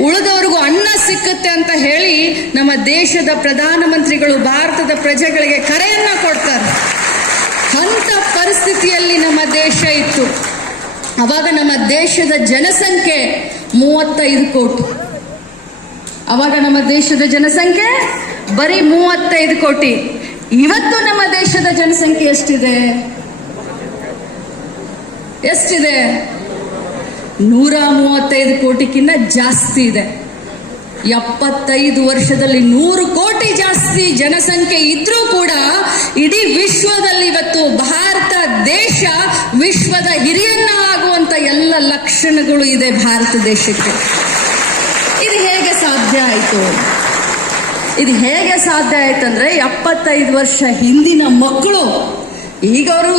ಉಳಿದವ್ರಿಗೂ ಅನ್ನ ಸಿಕ್ಕುತ್ತೆ ಅಂತ ಹೇಳಿ ನಮ್ಮ ದೇಶದ ಪ್ರಧಾನಮಂತ್ರಿಗಳು, ಭಾರತದ ಪ್ರಜೆಗಳಿಗೆ ಕರೆಯನ್ನ ಕೊಡ್ತಾರೆ. ಅಂತ ಪರಿಸ್ಥಿತಿಯಲ್ಲಿ ನಮ್ಮ ದೇಶ ಇತ್ತು. ಅವಾಗ ನಮ್ಮ ದೇಶದ ಜನಸಂಖ್ಯೆ ಮೂವತ್ತೈದು ಕೋಟಿ. ಅವಾಗ ನಮ್ಮ ದೇಶದ ಜನಸಂಖ್ಯೆ ಬರೀ ಮೂವತ್ತೈದು ಕೋಟಿ. ಇವತ್ತು ನಮ್ಮ ದೇಶದ ಜನಸಂಖ್ಯೆ ಎಷ್ಟಿದೆ? ಎಷ್ಟಿದೆ? ನೂರ ಮೂವತ್ತೈದು ಕೋಟಿಗಿಂತ ಜಾಸ್ತಿ ಇದೆ. ಎಪ್ಪತ್ತೈದು ವರ್ಷದಲ್ಲಿ ನೂರು ಕೋಟಿ ಜಾಸ್ತಿ ಜನಸಂಖ್ಯೆ ಇದ್ರೂ ಕೂಡ ಇಡೀ ವಿಶ್ವದಲ್ಲಿ ಇವತ್ತು ಭಾರತ ದೇಶ ವಿಶ್ವದ ಹಿರಿಯನ್ನ ಆಗುವಂತ ಎಲ್ಲ ಲಕ್ಷಣಗಳು ಇದೆ ಭಾರತ ದೇಶಕ್ಕೆ. ಇದು ಹೇಗೆ ಸಾಧ್ಯ ಆಯಿತು? ಇದು ಹೇಗೆ ಸಾಧ್ಯ ಆಯ್ತಂದ್ರೆ ಎಪ್ಪತ್ತೈದು ವರ್ಷ ಹಿಂದಿನ ಮಕ್ಕಳು, ಈಗ ಅವರು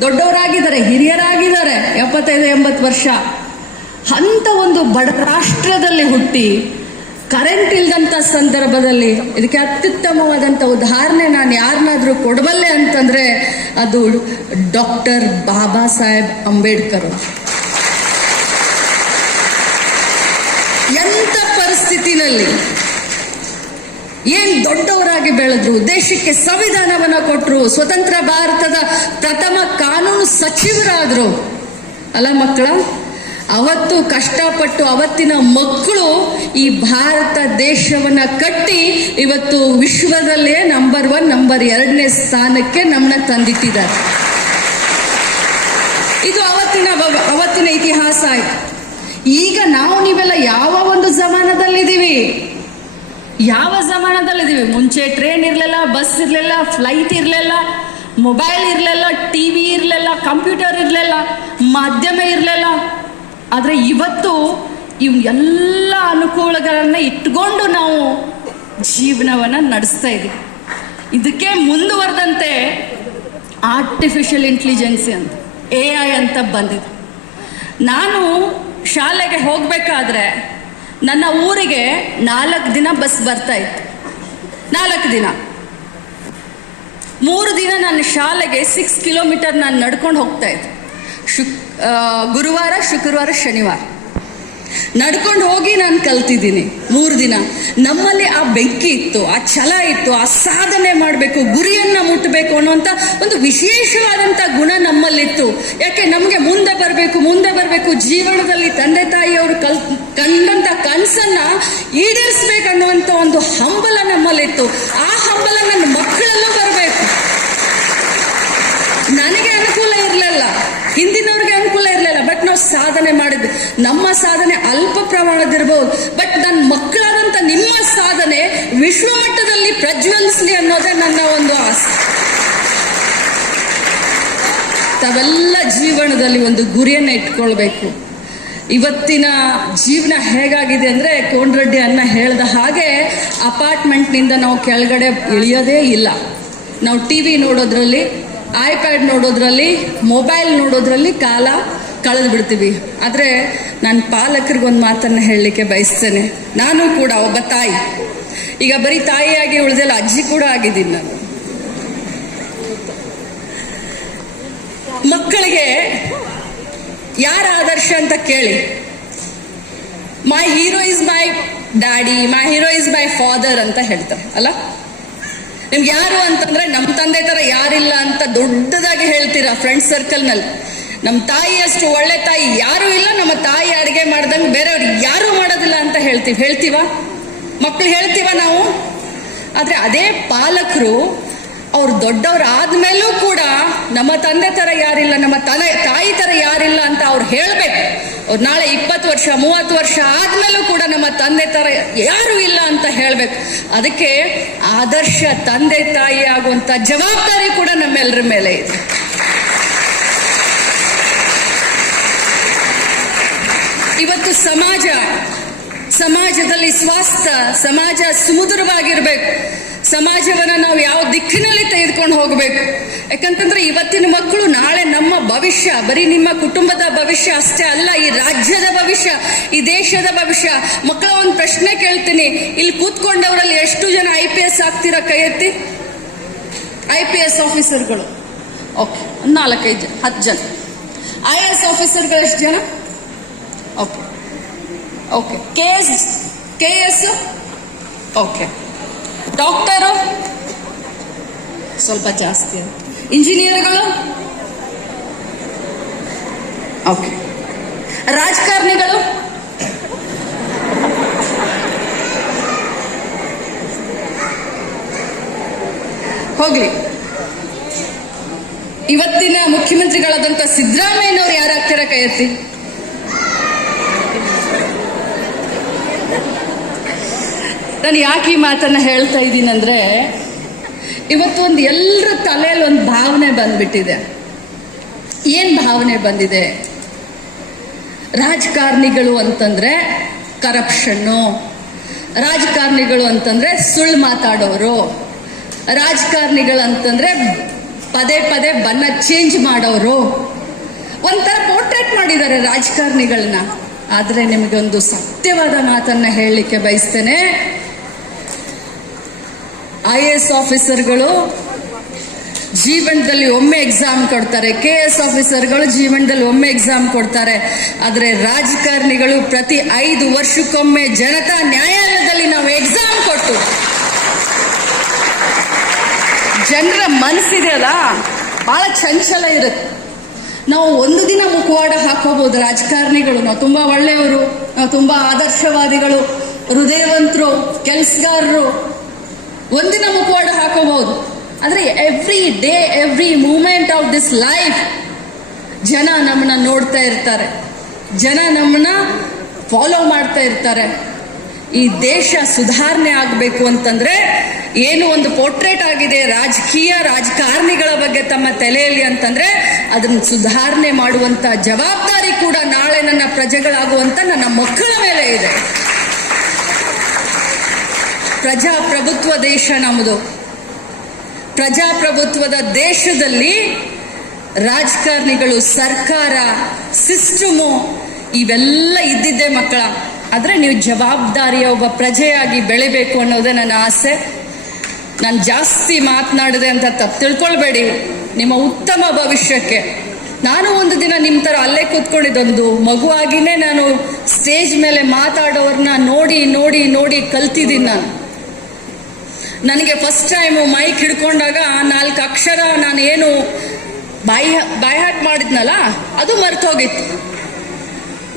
ದೊಡ್ಡವರಾಗಿದ್ದಾರೆ, ಹಿರಿಯರಾಗಿದ್ದಾರೆ, ಎಪ್ಪತ್ತೈದು ಎಂಬತ್ತು ವರ್ಷ. ಅಂತ ಒಂದು ಬಡ ರಾಷ್ಟ್ರದಲ್ಲಿ ಹುಟ್ಟಿ ಕರೆಂಟ್ ಇಲ್ದಂತ ಸಂದರ್ಭದಲ್ಲಿ ಇದಕ್ಕೆ ಅತ್ಯುತ್ತಮವಾದಂತ ಉದಾಹರಣೆ ನಾನು ಯಾರನ್ನಾದ್ರೂ ಕೊಡಬಲ್ಲೆ ಅಂತಂದ್ರೆ ಅದು ಡಾಕ್ಟರ್ ಬಾಬಾ ಸಾಹೇಬ್ ಅಂಬೇಡ್ಕರ್ ಎಂಥ ಪರಿಸ್ಥಿತಿನಲ್ಲಿ ಏನ್ ದೊಡ್ಡವರಾಗಿ ಬೆಳೆದ್ರು, ದೇಶಕ್ಕೆ ಸಂವಿಧಾನವನ್ನ ಕೊಟ್ರು, ಸ್ವತಂತ್ರ ಭಾರತದ ಪ್ರಥಮ ಕಾನೂನು ಸಚಿವರಾದ್ರು. ಅಲ್ಲ ಮಕ್ಕಳ? ಅವತ್ತು ಕಷ್ಟಪಟ್ಟು ಅವತ್ತಿನ ಮಕ್ಕಳು ಈ ಭಾರತ ದೇಶವನ್ನ ಕಟ್ಟಿ ಇವತ್ತು ವಿಶ್ವದಲ್ಲೇ ನಂಬರ್ ಒನ್ ನಂಬರ್ ಎರಡನೇ ಸ್ಥಾನಕ್ಕೆ ನಮ್ಮನ್ನ ತಂದಿಟ್ಟಿದ್ದಾರೆ. ಇದು ಅವತ್ತಿನ ಅವತ್ತಿನ ಇತಿಹಾಸ ಆಯ್ತು. ಈಗ ನಾವು ನೀವೆಲ್ಲ ಯಾವ ಒಂದು ಜಮಾನದಲ್ಲಿದ್ದೀವಿ? ಯಾವ ಜಮಾನದಲ್ಲಿದ್ದೀವಿ? ಮುಂಚೆ ಟ್ರೈನ್ ಇರಲಿಲ್ಲ ಬಸ್ ಇರಲಿಲ್ಲ ಫ್ಲೈಟ್ ಇರಲಿಲ್ಲ ಮೊಬೈಲ್ ಇರಲಿಲ್ಲ ಟಿ ವಿ ಇರಲಿಲ್ಲ ಕಂಪ್ಯೂಟರ್ ಇರಲಿಲ್ಲ, ಮಾಧ್ಯಮ ಇರಲಿಲ್ಲ. ಆದರೆ ಇವತ್ತು ಇವ್ ಎಲ್ಲ ಅನುಕೂಲಗಳನ್ನು ಇಟ್ಕೊಂಡು ನಾವು ಜೀವನವನ್ನು ನಡೆಸ್ತಾ ಇದ್ದೀವಿ ಇದಕ್ಕೆ ಮುಂದುವರೆದಂತೆ ಆರ್ಟಿಫಿಷಿಯಲ್ ಇಂಟೆಲಿಜೆನ್ಸಿ ಅಂತ ಎ ಐ ಅಂತ ಬಂದಿದೆ. ನಾನು ಶಾಲೆಗೆ ಹೋಗಬೇಕಾದ್ರೆ ನನ್ನ ಊರಿಗೆ ನಾಲ್ಕು ದಿನ ಬಸ್ ಬರ್ತಾ ಇತ್ತು. ನಾಲ್ಕು ದಿನ. ಮೂರು ದಿನ ನಾನು ಶಾಲೆಗೆ ಸಿಕ್ಸ್ ಕಿಲೋಮೀಟರ್ ನಾನು ನಡ್ಕೊಂಡು ಹೋಗ್ತಾ ಇದ್ದೆ. ಶುಕ್ ಗುರುವಾರ, ಶುಕ್ರವಾರ, ಶನಿವಾರ. ನಡ್ಕೊಂಡು ಹೋಗಿ ನಾನು ಕಲ್ತಿದ್ದೀನಿ. ಮೂರು ದಿನ. ನಮ್ಮಲ್ಲಿ ಆ ಬೆಂಕಿ ಇತ್ತು, ಆ ಛಲ ಇತ್ತು, ಆ ಸಾಧನೆ ಮಾಡಬೇಕು, ಗುರಿಯನ್ನ ಮುಟ್ಟಬೇಕು ಅನ್ನುವಂಥ ಒಂದು ವಿಶೇಷವಾದಂಥ ಗುಣ ನಮ್ಮಲ್ಲಿತ್ತು. ಯಾಕೆ, ನಮಗೆ ಮುಂದೆ ಬರಬೇಕು ಮುಂದೆ ಬರಬೇಕು, ಜೀವನದಲ್ಲಿ ತಂದೆ ತಾಯಿಯವರು ಕಲ್ ಕಂಡಂಥ ಕನಸನ್ನು ಈಡೇರಿಸ್ಬೇಕನ್ನುವಂಥ ಒಂದು ಹಂಬಲ ನಮ್ಮಲ್ಲಿತ್ತು. ಆ ಹಂಬಲ ನನ್ನ ಮಕ್ಕಳಲ್ಲೂ ಬರಬೇಕು ನನಗೆ ಅನುಕೂಲ ಇರಲಿಲ್ಲ ಹಿಂದಿನವ್ರಿಗೆ ಅನುಕೂಲ ಇರಲಿಲ್ಲ ಬಟ್ ನಾವು ಸಾಧನೆ ಮಾಡಿದ್ವಿ. ನಮ್ಮ ಸಾಧನೆ ಅಲ್ಪ ಪ್ರಮಾಣದಿರಬಹುದು ಬಟ್ ನನ್ನ ಮಕ್ಕಳಾದಂತ ನಿಮ್ಮ ಸಾಧನೆ ವಿಶ್ವ ಮಟ್ಟದಲ್ಲಿ ಪ್ರಜ್ವಲಿಸಲಿ ಅನ್ನೋದೇ ನನ್ನ ಒಂದು ಆಸೆ. ತಾವೆಲ್ಲ ಜೀವನದಲ್ಲಿ ಒಂದು ಗುರಿಯನ್ನ ಇಟ್ಕೊಳ್ಬೇಕು. ಇವತ್ತಿನ ಜೀವನ ಹೇಗಾಗಿದೆ ಅಂದ್ರೆ ಕೋಂಡ್ರೆಡ್ಡಿ ಅನ್ನ ಹೇಳ್ದ ಹಾಗೆ ಅಪಾರ್ಟ್ಮೆಂಟ್ನಿಂದ ನಾವು ಕೆಳಗಡೆ ಇಳಿಯೋದೇ ಇಲ್ಲ. ನಾವು ಟಿ ವಿ ನೋಡೋದ್ರಲ್ಲಿ, ಐಪ್ಯಾಡ್ ನೋಡೋದ್ರಲ್ಲಿ, ಮೊಬೈಲ್ ನೋಡೋದ್ರಲ್ಲಿ ಕಾಲ ಕಳೆದು ಬಿಡ್ತೀವಿ. ಆದರೆ ನಾನು ಪಾಲಕರಿಗೊಂದು ಮಾತನ್ನು ಹೇಳಲಿಕ್ಕೆ ಬಯಸ್ತೇನೆ. ನಾನು ಕೂಡ ಒಬ್ಬ ತಾಯಿ. ಈಗ ಬರೀ ತಾಯಿಯಾಗಿ ಉಳಿದಿಲ್ಲ ಅಜ್ಜಿ ಕೂಡ ಆಗಿದ್ದೀನಿ ನಾನು. ಮಕ್ಕಳಿಗೆ ಯಾರ ಆದರ್ಶ ಅಂತ ಕೇಳಿ. My hero is my daddy my hero is my father ಅಂತ ಹೇಳ್ತಾರೆ, ಅಲ್ಲ? ನಿಮ್ಗೆ ಯಾರು ಅಂತಂದ್ರೆ ನಮ್ಮ ತಂದೆ ತರ ಯಾರಿಲ್ಲ ಅಂತ ದೊಡ್ಡದಾಗಿ ಹೇಳ್ತೀರಾ ಫ್ರೆಂಡ್ ಸರ್ಕಲ್ನಲ್ಲಿ ನಮ್ಮ ತಾಯಿಯಷ್ಟು ಒಳ್ಳೆ ತಾಯಿ ಯಾರು ಇಲ್ಲ, ನಮ್ಮ ತಾಯಿ ಅಡುಗೆ ಮಾಡ್ದಂಗೆ ಬೇರೆಯವ್ರು ಯಾರು ಮಾಡೋದಿಲ್ಲ ಅಂತ ಹೇಳ್ತೀವಿ. ಹೇಳ್ತೀವ? ಮಕ್ಕಳು ಹೇಳ್ತೀವ ನಾವು? ಆದರೆ ಅದೇ ಪಾಲಕರು ಅವ್ರು ದೊಡ್ಡವ್ರು ಆದ್ಮೇಲೂ ಕೂಡ ನಮ್ಮ ತಂದೆ ಥರ ಯಾರಿಲ್ಲ, ನಮ್ಮ ತಲೆ ತಾಯಿ ಥರ ಯಾರಿಲ್ಲ ಅಂತ ಅವ್ರು ಹೇಳಬೇಕು. ಅವ್ರು ನಾಳೆ ಇಪ್ಪತ್ತು ವರ್ಷ, ಮೂವತ್ತು ವರ್ಷ ಆದ್ಮೇಲೂ ಕೂಡ ನಮ್ಮ ತಂದೆ ಥರ ಯಾರು ಇಲ್ಲ ಅಂತ ಹೇಳಬೇಕು. ಅದಕ್ಕೆ ಆದರ್ಶ ತಂದೆ ತಾಯಿ ಆಗುವಂಥ ಜವಾಬ್ದಾರಿ ಕೂಡ ನಮ್ಮೆಲ್ಲರ ಮೇಲೆ ಇದೆ. ಇವತ್ತು ಸಮಾಜ, ಸಮಾಜದಲ್ಲಿ ಸ್ವಾಸ್ಥ್ಯ ಸಮಾಜ ಸುಮಧುರವಾಗಿರ್ಬೇಕು. ಸಮಾಜವನ್ನ ನಾವು ಯಾವ ದಿಕ್ಕಿನಲ್ಲಿ ತೆಗೆದುಕೊಂಡು ಹೋಗಬೇಕು? ಯಾಕಂತಂದ್ರೆ ಇವತ್ತಿನ ಮಕ್ಕಳು ನಾಳೆ ನಮ್ಮ ಭವಿಷ್ಯ, ಬರೀ ನಿಮ್ಮ ಕುಟುಂಬದ ಭವಿಷ್ಯ ಅಷ್ಟೇ ಅಲ್ಲ, ಈ ರಾಜ್ಯದ ಭವಿಷ್ಯ, ಈ ದೇಶದ ಭವಿಷ್ಯ. ಮಕ್ಕಳ ಒಂದು ಪ್ರಶ್ನೆ ಕೇಳ್ತೀನಿ, ಇಲ್ಲಿ ಕೂತ್ಕೊಂಡವರಲ್ಲಿ ಎಷ್ಟು ಜನ ಐ ಪಿ ಎಸ್ ಆಗ್ತೀರಾ ಕೈ ಎತ್ತಿ? ಐ ಪಿ ಎಸ್ ಆಫೀಸರ್ಗಳು ಓಕೆ ನಾಲ್ಕೈದು ಜನ, ಹತ್ತು ಜನ. ಐ ಎಸ್ ಆಫೀಸರ್ಗಳು ಎಷ್ಟು ಜನ? Okay okay K S K S okay doctor ಸ್ವಲ್ಪ ಜಾಸ್ತಿ ಇಂಜಿನಿಯರ್ಗಳು ಓಕೆ ರಾಜಕಾರಣಿಗಳು? ಹೋಗ್ಲಿ. ಇವತ್ತಿನ ಮುಖ್ಯಮಂತ್ರಿಗಳಾದಂತ ಸಿದ್ದರಾಮಯ್ಯನವ್ರು ಯಾರಾಗ್ತಾರ ಕೈ ಎತ್ತಿ ನಾನು ಯಾಕೆ ಈ ಮಾತನ್ನ ಹೇಳ್ತಾ ಅಂದ್ರೆ ಇವತ್ತು ಒಂದು ಎಲ್ಲರ ತಲೆಯಲ್ಲಿ ಒಂದು ಭಾವನೆ ಬಂದ್ಬಿಟ್ಟಿದೆ. ಏನ್ ಭಾವನೆ ಬಂದಿದೆ? ರಾಜಕಾರಣಿಗಳು ಅಂತಂದ್ರೆ ಕರಪ್ಷನ್ನು, ರಾಜಕಾರಣಿಗಳು ಅಂತಂದ್ರೆ ಸುಳ್ಳು ಮಾತಾಡೋರು, ರಾಜಕಾರಣಿಗಳು ಅಂತಂದ್ರೆ ಪದೇ ಪದೇ ಬಣ್ಣ ಚೇಂಜ್ ಮಾಡೋರು. ಒಂಥರ ಪೋರ್ಟ್ರೇಟ್ ಮಾಡಿದ್ದಾರೆ ರಾಜಕಾರಣಿಗಳನ್ನ. ಆದರೆ ಒಂದು ಸತ್ಯವಾದ ಮಾತನ್ನ ಹೇಳಲಿಕ್ಕೆ ಬಯಸ್ತೇನೆ. ಐ ಎಸ್ ಆಫೀಸರ್ಗಳು ಜೀವನದಲ್ಲಿ ಒಮ್ಮೆ ಎಕ್ಸಾಮ್ ಕೊಡ್ತಾರೆ. ಕೆ ಎಸ್ ಆಫೀಸರ್ಗಳು ಜೀವನದಲ್ಲಿ ಒಮ್ಮೆ ಎಕ್ಸಾಮ್ ಕೊಡ್ತಾರೆ. ಆದರೆ ರಾಜಕಾರಣಿಗಳು ಪ್ರತಿ ಐದು ವರ್ಷಕ್ಕೊಮ್ಮೆ ಜನತಾ ನ್ಯಾಯಾಲಯದಲ್ಲಿ ನಾವು ಎಕ್ಸಾಮ್ ಕೊಟ್ಟು. ಜನರ ಮನಸ್ಸಿದೆಯಲ್ಲ ಬಹಳ ಚಂಚಲ ಇರುತ್ತೆ. ನಾವು ಒಂದು ದಿನ ಮುಖವಾಡ ಹಾಕೋಬಹುದು ರಾಜಕಾರಣಿಗಳು. ನಾವು ತುಂಬಾ ಒಳ್ಳೆಯವರು, ನಾವು ತುಂಬಾ ಆದರ್ಶವಾದಿಗಳು, ಹೃದಯವಂತರು, ಕೆಲಸಗಾರರು. ಒಂದಿನ ಮುಖವಾಡ ಹಾಕೋಬಹುದು. ಆದ್ರೆ every day every moment of this life ಜನ ನಮ್ಮನ್ನ ನೋಡ್ತಾ ಇರ್ತಾರೆ. ಜನ ನಮ್ಮನ್ನ ಫಾಲೋ ಮಾಡ್ತಾ ಇರ್ತಾರೆ. ಈ ದೇಶ ಸುಧಾರಣೆ ಆಗಬೇಕು ಅಂತಂದ್ರೆ ಏನು ಒಂದು ಪೋರ್ಟ್ರೇಟ್ ಆಗಿದೆ, ರಾಜಕೀಯ ರಾಜಕಾರಣಿಗಳ ಬಗ್ಗೆ ತಮ್ಮ ತಲೆಯಲ್ಲಿ ಅಂತಂದ್ರೆ ಅದನ್ನು ಸುಧಾರಣೆ ಮಾಡುವಂತ ಜವಾಬ್ದಾರಿ ಕೂಡ ನಾಳೆ ನನ್ನ ಪ್ರಜೆಗಳಾಗುವಂತ ನನ್ನ ಮಕ್ಕಳ ಮೇಲೆ ಇದೆ. ಪ್ರಜಾಪ್ರಭುತ್ವ ದೇಶ ನಮ್ಮದು ಪ್ರಜಾಪ್ರಭುತ್ವದ ದೇಶದಲ್ಲಿ ರಾಜಕಾರಣಿಗಳು, ಸರ್ಕಾರ, ಸಿಸ್ಟಮು ಇವೆಲ್ಲ ಇದ್ದಿದ್ದೆ ಮಕ್ಕಳ. ಆದರೆ ನೀವು ಜವಾಬ್ದಾರಿಯ ಒಬ್ಬ ಪ್ರಜೆಯಾಗಿ ಬೆಳಿಬೇಕು ಅನ್ನೋದೇ ನನ್ನ ಆಸೆ. ನಾನು ಜಾಸ್ತಿ ಮಾತನಾಡಿದೆ ಅಂತ ತಪ್ಪು ತಿಳ್ಕೊಳ್ಬೇಡಿ. ನಿಮ್ಮ ಉತ್ತಮ ಭವಿಷ್ಯಕ್ಕೆ. ನಾನು ಒಂದು ದಿನ ನಿಮ್ಮ ಥರ ಅಲ್ಲೇ ಕೂತ್ಕೊಂಡಿದ್ದೊಂದು ಮಗುವಾಗಿನೇ ನಾನು ಸ್ಟೇಜ್ ಮೇಲೆ ಮಾತಾಡೋರನ್ನ ನೋಡಿ ನೋಡಿ ನೋಡಿ ಕಲ್ತಿದ್ದೀನಿ ನಾನು. ನನಗೆ ಫಸ್ಟ್ ಟೈಮು ಮೈಕ್ ಹಿಡ್ಕೊಂಡಾಗ ನಾಲ್ಕು ಅಕ್ಷರ ನಾನು ಏನು ಬಾಯಿ ಬಾಯಿ ಹಾಟ್ ಮಾಡಿದ್ನಲ್ಲ, ಅದು ಮರ್ತೋಗಿತ್ತು.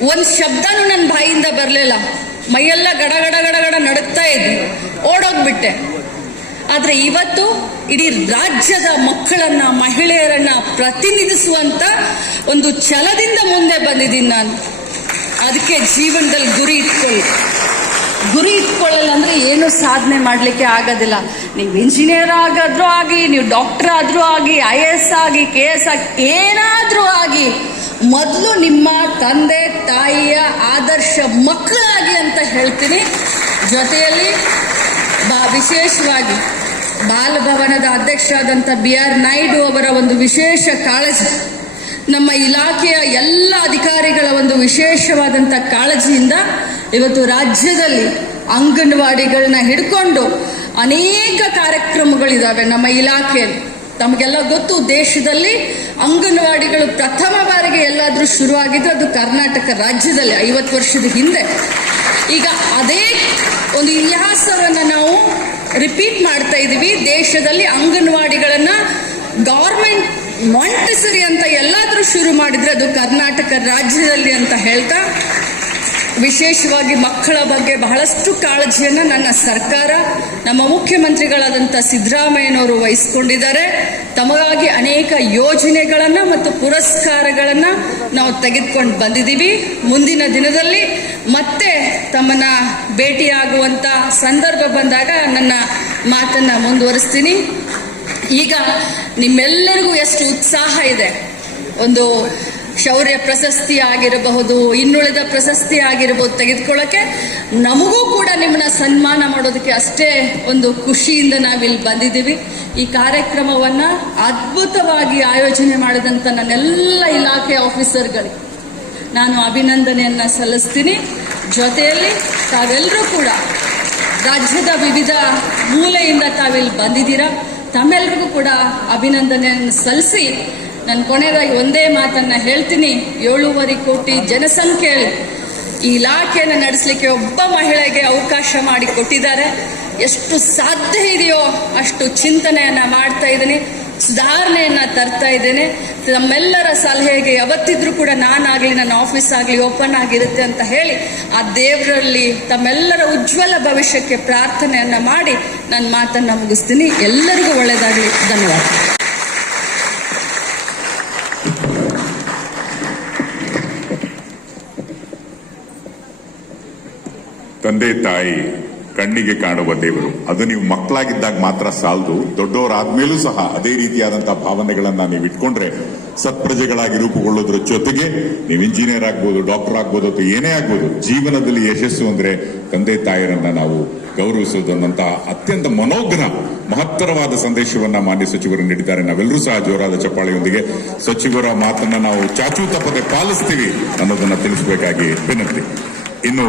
ಒಂದು ಶಬ್ದನೂ ನನ್ನ ಬಾಯಿಂದ ಬರಲಿಲ್ಲ. ಮೈಯೆಲ್ಲ ಗಡ ಗಡ ಗಡ ಗಡ ನಡುಗ್ತಾ ಇದ್ವಿ. ಓಡೋಗ್ಬಿಟ್ಟೆ. ಆದರೆ ಇವತ್ತು ಇಡೀ ರಾಜ್ಯದ ಮಕ್ಕಳನ್ನ, ಮಹಿಳೆಯರನ್ನ ಪ್ರತಿನಿಧಿಸುವಂತ ಒಂದು ಛಲದಿಂದ ಮುಂದೆ ಬಂದಿದ್ದೀನಿ ನಾನು. ಅದಕ್ಕೆ ಜೀವನದಲ್ಲಿ ಗುರಿ ಇಟ್ಕೊಳ್ಳಿ. ಗುರಿ ಇಟ್ಕೊಳ್ಳಲ್ಲ ಅಂದ್ರೆ ಏನು ಸಾಧನೆ ಮಾಡ್ಲಿಕ್ಕೆ ಆಗೋದಿಲ್ಲ. ನೀವು ಇಂಜಿನಿಯರ್ ಆಗಾದ್ರೂ ಆಗಿ, ನೀವು ಡಾಕ್ಟರ್ ಆದ್ರೂ ಆಗಿ ಐ ಎಸ್ ಆಗಿ ಕೆ ಎಸ್ ಆಗಿ, ಏನಾದ್ರೂ ಆಗಿ, ಮೊದಲು ನಿಮ್ಮ ತಂದೆ, ತಾಯಿಯ ಆದರ್ಶ ಮಕ್ಕಳಾಗಿ ಅಂತ ಹೇಳ್ತೀನಿ. ಜೊತೆಯಲ್ಲಿ ಬಾ, ವಿಶೇಷವಾಗಿ ಬಾಲಭವನದ ಅಧ್ಯಕ್ಷರಾದಂಥ ಬಿ ಆರ್ ನಾಯ್ಡು ಅವರ ಒಂದು ವಿಶೇಷ ಕಾಳಜಿ, ನಮ್ಮ ಇಲಾಖೆಯ ಎಲ್ಲ ಅಧಿಕಾರಿಗಳ ಒಂದು ವಿಶೇಷವಾದಂಥ ಕಾಳಜಿಯಿಂದ ಇವತ್ತು ರಾಜ್ಯದಲ್ಲಿ ಅಂಗನವಾಡಿಗಳನ್ನ ಹಿಡ್ಕೊಂಡು ಅನೇಕ ಕಾರ್ಯಕ್ರಮಗಳಿದಾವೆ ನಮ್ಮ ಇಲಾಖೆಯಲ್ಲಿ. ತಮಗೆಲ್ಲ ಗೊತ್ತು, ದೇಶದಲ್ಲಿ ಅಂಗನವಾಡಿಗಳು ಪ್ರಥಮ ಬಾರಿಗೆ ಎಲ್ಲಾದರೂ ಶುರುವಾಗಿದ್ದು ಅದು ಕರ್ನಾಟಕ ರಾಜ್ಯದಲ್ಲಿ ಐವತ್ತು ವರ್ಷದ ಹಿಂದೆ. ಈಗ ಅದೇ ಒಂದು ಇತಿಹಾಸವನ್ನು ನಾವು ರಿಪೀಟ್ ಮಾಡ್ತಾ ಇದೀವಿ ದೇಶದಲ್ಲಿ ಅಂಗನವಾಡಿಗಳನ್ನು ಗೌರ್ಮೆಂಟ್ ಮಾಂಟೆಸರಿ ಅಂತ ಎಲ್ಲಾದರೂ ಶುರು ಮಾಡಿದರೆ ಅದು ಕರ್ನಾಟಕ ರಾಜ್ಯದಲ್ಲಿ ಅಂತ ಹೇಳ್ತಾ ವಿಶೇಷವಾಗಿ ಮಕ್ಕಳ ಬಗ್ಗೆ ಬಹಳಷ್ಟು ಕಾಳಜಿಯನ್ನು ನನ್ನ ಸರ್ಕಾರ, ನಮ್ಮ ಮುಖ್ಯಮಂತ್ರಿಗಳಾದಂಥ ಸಿದ್ದರಾಮಯ್ಯನವರು ವಹಿಸಿಕೊಂಡಿದ್ದಾರೆ. ತಮಗಾಗಿ ಅನೇಕ ಯೋಜನೆಗಳನ್ನು ಮತ್ತು ಪುರಸ್ಕಾರಗಳನ್ನು ನಾವು ತೆಗೆದುಕೊಂಡು ಬಂದಿದ್ದೀವಿ. ಮುಂದಿನ ದಿನದಲ್ಲಿ ಮತ್ತೆ ತಮ್ಮನ್ನ ಭೇಟಿಯಾಗುವಂಥ ಸಂದರ್ಭ ಬಂದಾಗ ನನ್ನ ಮಾತನ್ನು ಮುಂದುವರಿಸ್ತೀನಿ. ಈಗ ನಿಮ್ಮೆಲ್ಲರಿಗೂ ಎಷ್ಟು ಉತ್ಸಾಹ ಇದೆ. ಒಂದು ಶೌರ್ಯ ಪ್ರಶಸ್ತಿ ಆಗಿರಬಹುದು ಇನ್ನುಳಿದ ಪ್ರಶಸ್ತಿ ಆಗಿರಬಹುದು ತೆಗೆದುಕೊಳ್ಳಕ್ಕೆ ನಮಗೂ ಕೂಡ ನಿಮ್ಮನ್ನ ಸನ್ಮಾನ ಮಾಡೋದಕ್ಕೆ ಅಷ್ಟೇ ಒಂದು ಖುಷಿಯಿಂದ ನಾವಿಲ್ಲಿ ಬಂದಿದ್ದೀವಿ. ಈ ಕಾರ್ಯಕ್ರಮವನ್ನ ಅದ್ಭುತವಾಗಿ ಆಯೋಜನೆ ಮಾಡಿದಂತ ನನ್ನೆಲ್ಲ ಇಲಾಖೆ ಆಫೀಸರ್ಗಳಿಗೆ ನಾನು ಅಭಿನಂದನೆಯನ್ನ ಸಲ್ಲಿಸ್ತೀನಿ. ಜೊತೆಯಲ್ಲಿ ತಾವೆಲ್ಲರೂ ಕೂಡ ರಾಜ್ಯದ ವಿವಿಧ ಮೂಲೆಯಿಂದ ತಾವಿಲ್ಲಿ ಬಂದಿದ್ದೀರಾ. ತಮ್ಮೆಲ್ರಿಗೂ ಕೂಡ ಅಭಿನಂದನೆಯನ್ನು ಸಲ್ಲಿಸಿ ನಾನು ಕೊನೆಯದಾಗಿ ಒಂದೇ ಮಾತನ್ನ ಹೇಳ್ತೀನಿ. ಏಳುವರೆ ಕೋಟಿ ಜನಸಂಖ್ಯೆಯಲ್ಲಿ ಈ ಇಲಾಖೆಯನ್ನು ನಡೆಸಲಿಕ್ಕೆ ಒಬ್ಬ ಮಹಿಳೆಗೆ ಅವಕಾಶ ಮಾಡಿ ಕೊಟ್ಟಿದ್ದಾರೆ. ಎಷ್ಟು ಸಾಧ್ಯ ಇದೆಯೋ ಅಷ್ಟು ಚಿಂತನೆಯನ್ನ ಮಾಡ್ತಾ ಇದ್ದೀನಿ. ಸುಧಾರಣೆಯನ್ನ ತರ್ತಾ ಇದ್ದೇನೆ. ನಮ್ಮೆಲ್ಲರ ಸಲಹೆಗೆ ಯಾವತ್ತಿದ್ರೂ ಕೂಡ ನಾನಾಗ್ಲಿ, ನನ್ನ ಆಫೀಸ್ ಆಗಲಿ ಓಪನ್ ಆಗಿರುತ್ತೆ ಅಂತ ಹೇಳಿ ಆ ದೇವರಲ್ಲಿ ತಮ್ಮೆಲ್ಲರ ಉಜ್ವಲ ಭವಿಷ್ಯಕ್ಕೆ ಪ್ರಾರ್ಥನೆಯನ್ನ ಮಾಡಿ ನನ್ನ ಮಾತನ್ನ ಮುಗಿಸ್ತೀನಿ. ಎಲ್ಲರಿಗೂ ಒಳ್ಳೆಯದಾಗಲಿ ಧನ್ಯವಾದ. ತಂದೆ ತಾಯಿ ಕಣ್ಣಿಗೆ ಕಾಣುವ ದೇವರು. ಅದು ನೀವು ಮಕ್ಕಳಾಗಿದ್ದಾಗ ಮಾತ್ರ ಸಾಲದು. ದೊಡ್ಡವರಾದ್ಮೇಲೂ ಸಹ ಅದೇ ರೀತಿಯಾದಂತಹ ಭಾವನೆಗಳನ್ನ ನೀವು ಇಟ್ಕೊಂಡ್ರೆ ಸತ್ಪ್ರಜೆಗಳಾಗಿ ರೂಪುಗೊಳ್ಳೋದ್ರ ಜೊತೆಗೆ ನೀವು ಇಂಜಿನಿಯರ್ ಆಗ್ಬೋದು, ಡಾಕ್ಟರ್ ಆಗ್ಬೋದು ಅಥವಾ ಏನೇ ಆಗ್ಬೋದು, ಜೀವನದಲ್ಲಿ ಯಶಸ್ಸು ಅಂದ್ರೆ ತಂದೆ ತಾಯಿಯರನ್ನ ನಾವು ಗೌರವಿಸೋದು ಅನ್ನಂತಹ ಅತ್ಯಂತ ಮನೋಜ್ಞ ಮಹತ್ತರವಾದ ಸಂದೇಶವನ್ನ ಮಾನ್ಯ ಸಚಿವರು ನೀಡಿದ್ದಾರೆ. ನಾವೆಲ್ಲರೂ ಸಹ ಜೋರಾದ ಚಪ್ಪಾಳೆಯೊಂದಿಗೆ ಸಚಿವರ ಮಾತನ್ನ ನಾವು ಚಾಚೂ ತಪ್ಪದೆ ಪಾಲಿಸ್ತೀವಿ ಅನ್ನೋದನ್ನ ತಿಳಿಸಬೇಕಾಗಿ ವಿನಂತಿ. ಇನ್ನು